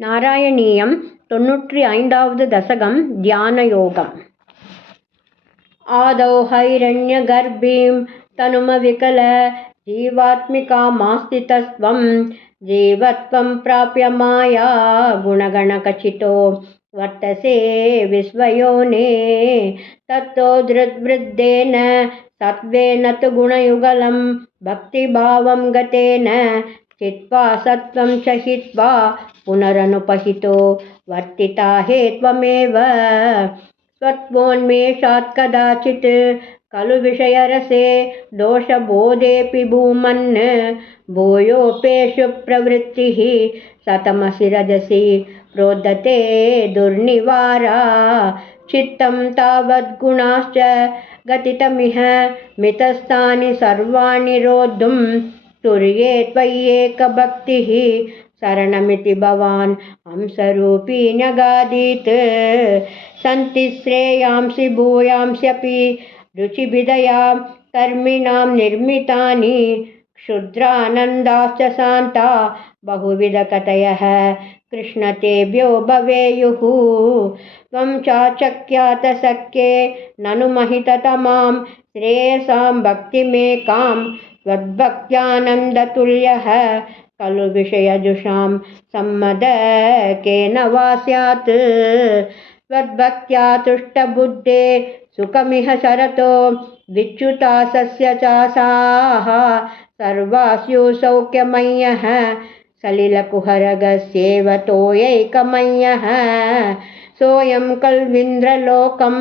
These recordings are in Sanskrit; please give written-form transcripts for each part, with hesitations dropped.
நாராயணீயம் 95வது தசகம் தியானயோகம். आदौ हैरण्यगर्भीं तनुमविकल जीवात्मिकामास्थितस्त्वं जीवत्वं प्राप्य माया गुणगणकचितो वर्तसे विश्वयोने तत्तो धृद्वृद्धेन सत्त्वेन तु गुणयुगलं भक्तिभावं गतेन चित्वा सत्त्वं च हित्वा पुनरनुपहितो वर्तिता हे त्वमेव स्वत्वोन्मेषात् कदाचित् खलु विषयरसे दोषबोधेऽपि भूमन् भूयोपेषु प्रवृत्तिः सतमसि रजसि प्रोदते दुर्निवारा चित्तं तावद्गुणाश्च गतितमिह मितस्थानि सर्वाणि रोद्धुं तुर्ये त्वय्येकभक्तिः शरणमिति भवान् हंसरूपी न्यगादीत् सन्ति श्रेयांसि भूयांस्यपि रुचिभिदया कर्मिणां निर्मितानि क्षुद्रानन्दाश्च शान्ता बहुविधकतयः कृष्णतेभ्यो भवेयुः त्वं चाचक्यातशक्ये ननु महिततमां श्रेयसां भक्तिमेकां त्वद्भक्त्यानन्दतुल्यः खलु विषयजुषां सम्मदकेन वा स्यात् त्वद्भक्त्या तुष्टबुद्धे सुखमिह शरतो विच्युता सस्य चासाः सर्वास्यु सौख्यमय्यः सलिलकुहरगस्येव तोयैकमय्यः सोऽयं कल्विन्द्रलोकं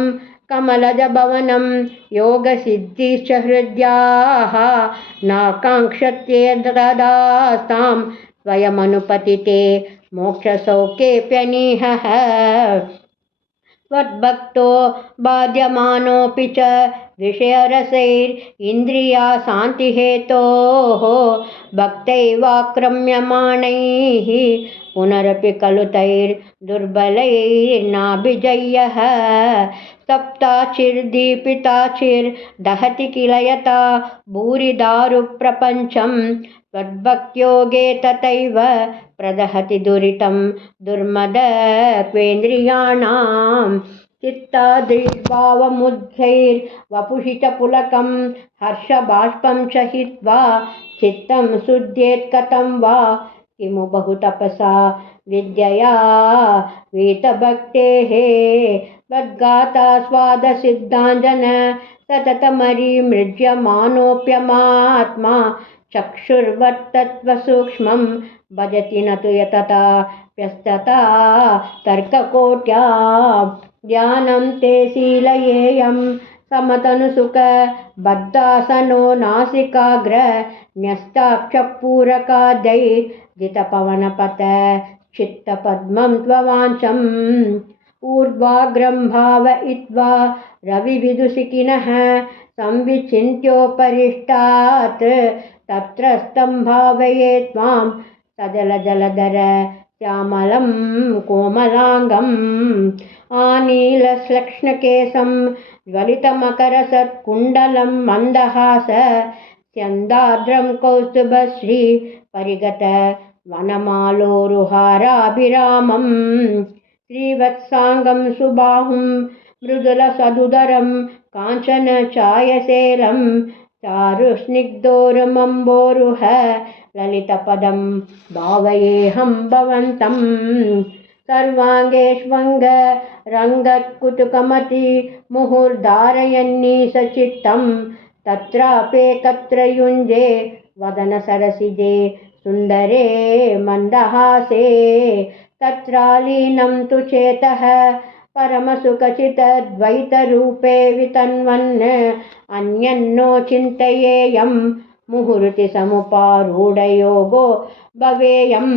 कमलजभवनं योगसिद्धिश्च हृद्याः नाकाङ्क्षत्येतदास्तां स्वयमनुपतिते मोक्षसौख्येऽप्यनीहः त्वद्भक्तो बाध्यमानोऽपि च विषयरसैरिन्द्रियाशान्तिहेतोः भक्तैवाक्रम्यमाणैः पुनरपि खलु तैर्दुर्बलैर्नाभिजय्यः सप्ताचिर्दीपिताचिर्दहति किल यथा भूरिदारुप्रपञ्चं त्वद्भक्त्योगे तथैव प्रदहति दुरितं दुर्मदत्वेन्द्रियाणां चित्ताद्रिभावमुद्घैर्वपुषि च पुलकं हर्षबाष्पं च हित्वा चित्तं शुद्धेत् कथं वा किमु बहुतपसा विद्यया वीतभक्तेः त्वद्गाता स्वादसिद्धाञ्जन सततमरिमृज्यमानोऽप्यमात्मा चक्षुर्वत्तत्वसूक्ष्मं भजति न तु यतता व्यस्तता तर्ककोट्या ध्यानं ते शीलयेयं समतनुसुख बद्धासनो नासिकाग्र न्यस्ताक्षपूरकादैर्जितपवनपथ चित्तपद्मं त्ववाञ्छम् ऊर्ध्वाग्रं भावयित्वा रविविदुषिकिनः संविचिन्त्योपरिष्टात् तत्र स्तं भावये त्वां सजलजलधर श्यामलं कोमलाङ्गम् आनीलश्लक्ष्णकेशं ज्वलितमकरसत्कुण्डलं मन्दहास स्यन्दार्द्रं कौस्तुभश्री परिगत वनमालोरुहाराभिरामं श्रीवत्साङ्गं सुबाहुं मृदुलसदुदरं काञ्चन चायशेलं चारुस्निग्धोरुमम्बोरुह ललितपदं भावयेऽहं भवन्तं सर्वाङ्गेष्वङ्ग रङ्गत्कुतुकमति मुहुर्धारयन्नीशचित्तं तत्रापेकत्र युञ्जे वदनसरसिजे सुन्दरे मन्दहासे तत्रालीनं तु चेतः परमसुखचितद्वैतरूपे वितन्वन् अन्यन्नो चिन्तयेयं मुहुर्ति समुपारूढयोगो भवेयम्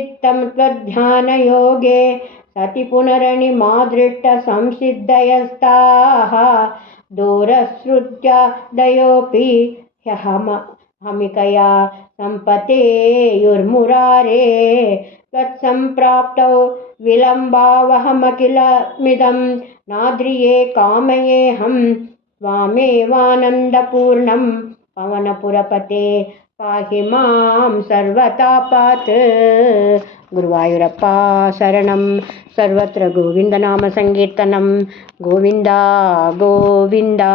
इत्थं त्वद्ध्यानयोगे सति पुनरनिमादृष्टसंसिद्धयस्ताः दूरश्रुत्यादयोऽपि ह्यहमिकया सम्पतेयुर्मुरारे त्वत्सम्प्राप्तौ विलम्बावहमखिलमिदं नाद्रिये कामयेऽहं त्वामेवानन्दपूर्णं पवनपुरपते पाहि मां सर्वतापात्। गुरुवायूरप्पा शरणं सर्वत्र गोविन्दनामसङ्कीर्तनं गोविन्दा गोविन्दा।